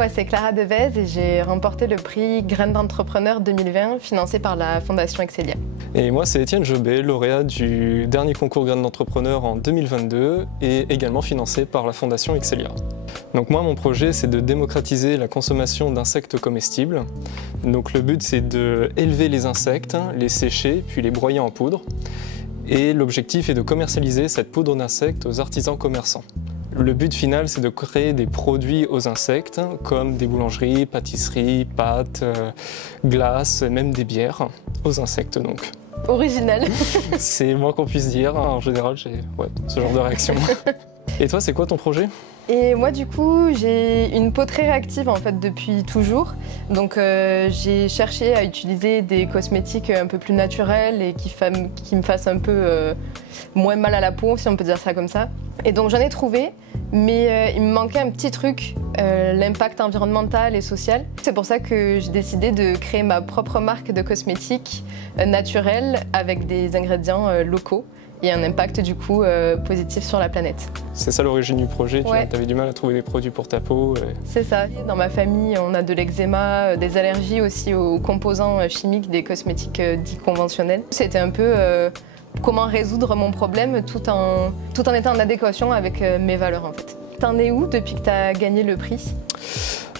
moi c'est Clara Devez et j'ai remporté le prix Graines d'entrepreneur 2020 financé par la Fondation Excelia. Et moi c'est Étienne Jobé, lauréat du dernier concours Graines d'entrepreneur en 2022 et également financé par la Fondation Excelia. Donc moi mon projet c'est de démocratiser la consommation d'insectes comestibles. Donc le but c'est d'élever les insectes, les sécher puis les broyer en poudre. Et l'objectif est de commercialiser cette poudre d'insectes aux artisans commerçants. Le but final, c'est de créer des produits aux insectes, comme des boulangeries, pâtisseries, pâtes, glaces, même des bières, aux insectes donc. Original. C'est moins qu'on puisse dire, en général j'ai ce genre de réaction. Et toi, c'est quoi ton projet ? Et moi du coup, j'ai une peau très réactive en fait depuis toujours. Donc j'ai cherché à utiliser des cosmétiques un peu plus naturels et qui me fassent un peu moins mal à la peau, si on peut dire ça comme ça. Et donc j'en ai trouvé, mais il me manquait un petit truc, l'impact environnemental et social. C'est pour ça que j'ai décidé de créer ma propre marque de cosmétiques naturels avec des ingrédients locaux. Et un impact du coup positif sur la planète. C'est ça l'origine du projet, tu avais du mal à trouver des produits pour ta peau. C'est ça. Dans ma famille, on a de l'eczéma, des allergies aussi aux composants chimiques des cosmétiques dits conventionnels. C'était un peu comment résoudre mon problème tout en étant en adéquation avec mes valeurs en fait. T'en es où depuis que tu as gagné le prix ?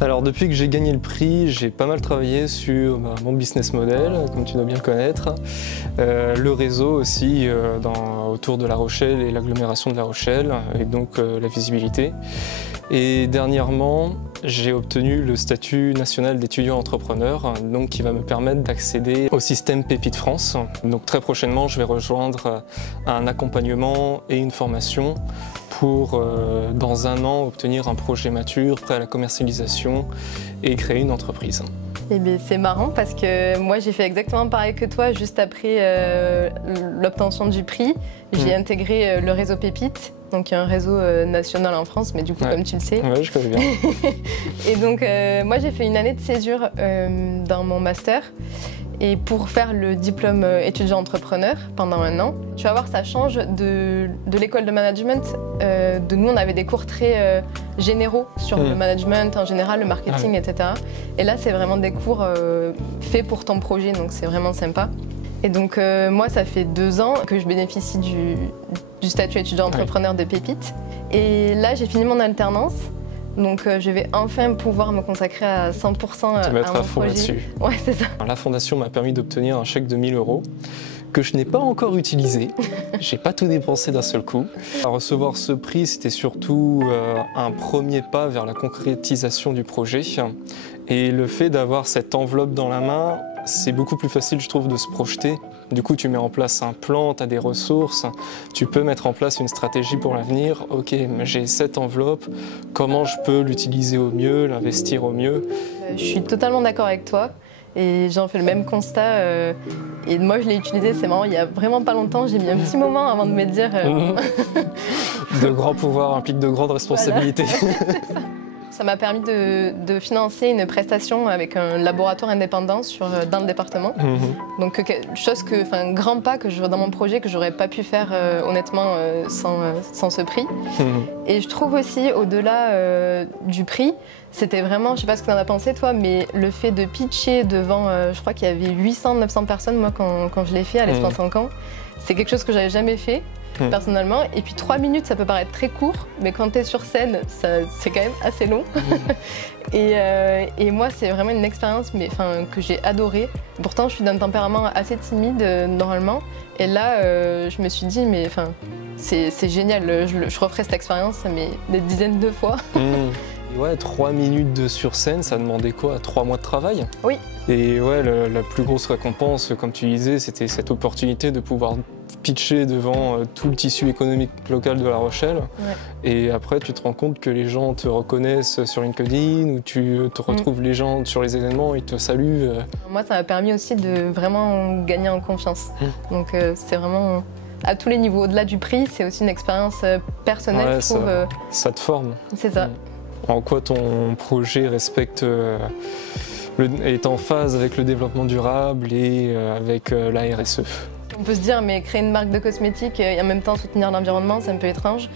Alors depuis que j'ai gagné le prix, j'ai pas mal travaillé sur mon business model, comme tu dois bien le connaître, le réseau aussi autour de La Rochelle et l'agglomération de La Rochelle, et donc la visibilité. Et dernièrement, j'ai obtenu le statut national d'étudiant entrepreneur, donc qui va me permettre d'accéder au système Pépite France. Donc très prochainement, je vais rejoindre un accompagnement et une formation pour, dans un an, obtenir un projet mature, prêt à la commercialisation et créer une entreprise. Eh bien, c'est marrant parce que moi j'ai fait exactement pareil que toi juste après l'obtention du prix. J'ai intégré le réseau Pépite, donc il y a un réseau national en France, mais du coup comme tu le sais. Ouais, je connais bien. Et donc moi j'ai fait une année de césure dans mon master. Et pour faire le diplôme étudiant entrepreneur pendant un an, tu vas voir, ça change de l'école de management. De nous, on avait des cours très généraux sur le management en général, le marketing, etc. Et là, c'est vraiment des cours faits pour ton projet, donc c'est vraiment sympa. Et donc moi, ça fait 2 ans que je bénéficie du statut étudiant entrepreneur de Pépite. Et là, j'ai fini mon alternance. Donc je vais enfin pouvoir me consacrer à 100% à mon à fond projet. là-dessus. Ouais, c'est ça. La fondation m'a permis d'obtenir un chèque de 1 000 € que je n'ai pas encore utilisé. J'ai pas tout dépensé d'un seul coup. Recevoir ce prix, c'était surtout un premier pas vers la concrétisation du projet. Et le fait d'avoir cette enveloppe dans la main, c'est beaucoup plus facile, je trouve, de se projeter. Du coup, tu mets en place un plan, tu as des ressources, tu peux mettre en place une stratégie pour l'avenir. Ok, j'ai cette enveloppe, comment je peux l'utiliser au mieux, l'investir au mieux? Je suis totalement d'accord avec toi et j'en fais le même constat. Et moi, je l'ai utilisé, c'est marrant, il y a vraiment pas longtemps, j'ai mis un petit moment avant de me dire... De grands pouvoirs impliquent de grandes responsabilités. Voilà. Ça m'a permis de financer une prestation avec un laboratoire indépendant dans le département. Donc un grand pas dans mon projet que j'aurais pas pu faire honnêtement sans ce prix. Et je trouve aussi au-delà du prix, c'était vraiment, je sais pas ce que tu en as pensé toi, mais le fait de pitcher devant, je crois qu'il y avait 800-900 personnes moi quand je l'ai fait à l'Espace Encan, c'est quelque chose que j'avais jamais fait. Personnellement, et puis 3 minutes ça peut paraître très court, mais quand tu es sur scène, c'est quand même assez long. Et moi c'est vraiment une expérience que j'ai adorée. Pourtant je suis d'un tempérament assez timide normalement, et là je me suis dit mais c'est génial, je referai cette expérience mais des dizaines de fois. Ouais, 3 minutes sur scène, ça demandait quoi? 3 mois de travail? Oui. Et ouais, la plus grosse récompense, comme tu disais, c'était cette opportunité de pouvoir pitcher devant tout le tissu économique local de La Rochelle. Ouais. Et après, tu te rends compte que les gens te reconnaissent sur LinkedIn, ou tu te retrouves les gens sur les événements, ils te saluent. Moi, ça m'a permis aussi de vraiment gagner en confiance. Donc c'est vraiment... À tous les niveaux, au-delà du prix, c'est aussi une expérience personnelle, je trouve. Ça te forme. C'est ça. En quoi ton projet est en phase avec le développement durable et avec la RSE? On peut se dire, mais créer une marque de cosmétiques et en même temps soutenir l'environnement, c'est un peu étrange.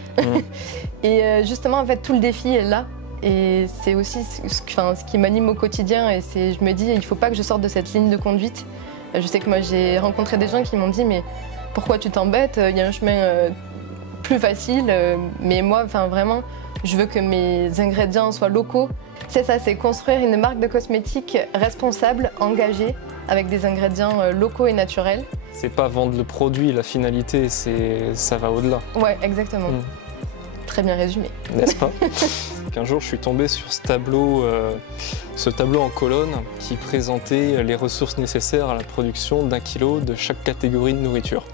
Et justement, en fait, tout le défi est là. Et c'est aussi ce qui m'anime au quotidien. Et je me dis, il ne faut pas que je sorte de cette ligne de conduite. Je sais que moi, j'ai rencontré des gens qui m'ont dit, mais pourquoi tu t'embêtes? Il y a un chemin plus facile. Mais moi, vraiment, je veux que mes ingrédients soient locaux. C'est ça, c'est construire une marque de cosmétiques responsable, engagée, avec des ingrédients locaux et naturels. C'est pas vendre le produit, la finalité, ça va au-delà. Ouais, exactement. Très bien résumé. N'est-ce pas? Un jour, je suis tombé sur ce tableau en colonne qui présentait les ressources nécessaires à la production d'1 kilo de chaque catégorie de nourriture,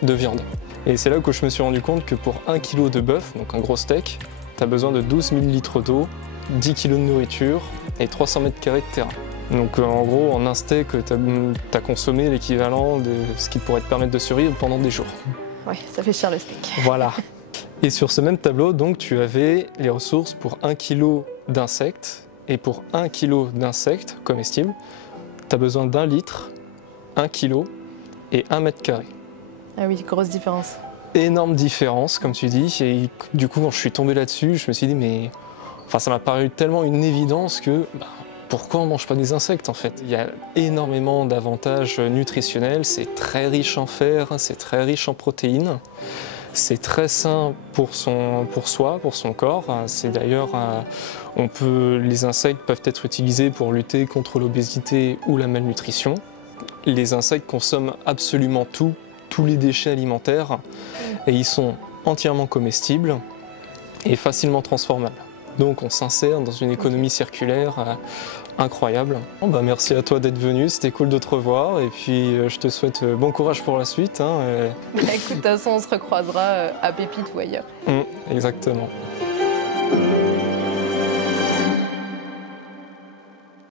de viande. Et c'est là que je me suis rendu compte que pour 1 kilo de bœuf, donc un gros steak, tu as besoin de 12 000 litres d'eau, 10 kg de nourriture et 300 mètres carrés de terrain. Donc en gros, en un steak, tu as consommé l'équivalent de ce qui pourrait te permettre de survivre pendant des jours. Ouais, ça fait cher le steak. Voilà. Et sur ce même tableau, donc, tu avais les ressources pour 1 kg d'insectes. Et pour 1 kg d'insectes comestibles, tu as besoin d'1 litre, 1 kg et 1 mètre carré. Ah oui, grosse différence. Énorme différence, comme tu dis. Et du coup, quand je suis tombé là-dessus, je me suis dit, mais ça m'a paru tellement une évidence que pourquoi on ne mange pas des insectes en fait? Il y a énormément d'avantages nutritionnels, c'est très riche en fer, c'est très riche en protéines. C'est très sain pour soi, pour son corps. C'est d'ailleurs, les insectes peuvent être utilisés pour lutter contre l'obésité ou la malnutrition. Les insectes consomment absolument tous les déchets alimentaires, et ils sont entièrement comestibles et facilement transformables. Donc on s'insère dans une économie circulaire incroyable. Merci à toi d'être venu, c'était cool de te revoir et puis je te souhaite bon courage pour la suite. Écoute, de toute façon on se recroisera à Pépite ou ailleurs. Exactement.